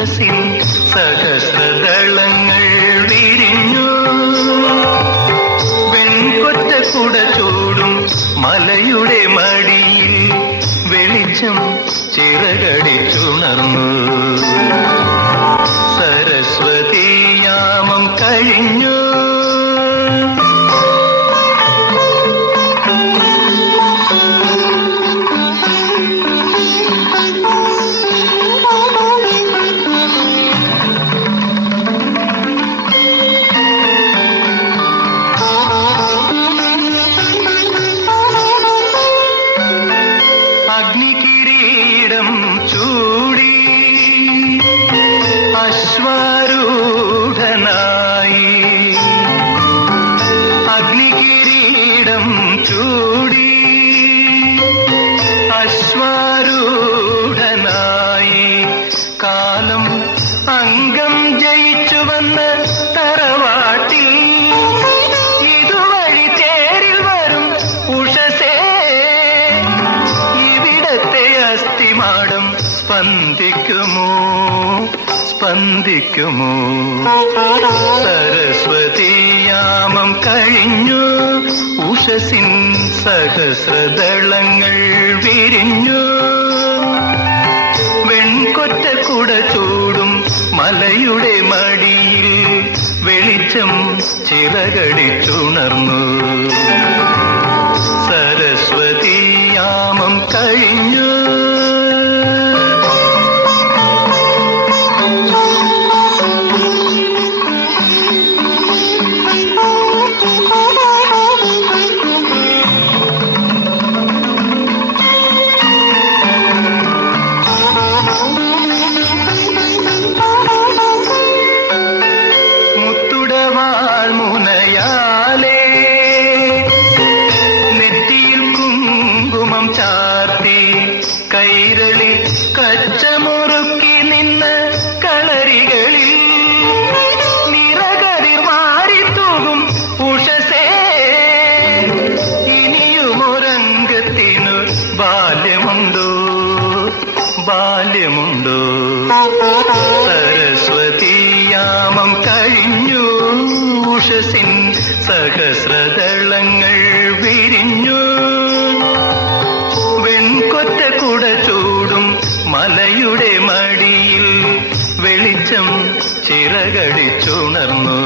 ഉഷസിൽ സഹസ്രദളങ്ങൾ വിരിഞ്ഞു വെൺകൊറ്റ കുട ചൂടും മലയുടെ മടിയിൽ വെളിച്ചം ചിറകടിച്ചുണർന്നു. സരസ്വതിയാമം അഗ്നികിരീടം ചൂടി അശ്വാരൂഢനായി. അഗ്നികിരീടം ചൂടി അശ്വാരൂഢനായി. കാലം അസ്ഥിമാടം സ്പന്ദിക്കുമോ? സ്പന്ദിക്കുമോ? സരസ്വതിയാമം കഴിഞ്ഞു ഉഷസിൻ സഹസ്രദളങ്ങൾ വിരിഞ്ഞു. വെൺകൊറ്റ കുട ചൂടും മലയുടെ മടിയിൽ വെളിച്ചം ചിറകടിച്ചുണർന്നു. ബാല്യമുണ്ടോ? ബാല്യമുണ്ടോ? സരസ്വതീയാമം കഴിഞ്ഞു. ഉഷസിൻ സഹസ്രതളങ്ങൾ വിരിഞ്ഞു. വെൺകൊറ്റ കുട ചൂടും മലയുടെ മടിയിൽ വെളിച്ചം ചിറകടിച്ചുണർന്നു.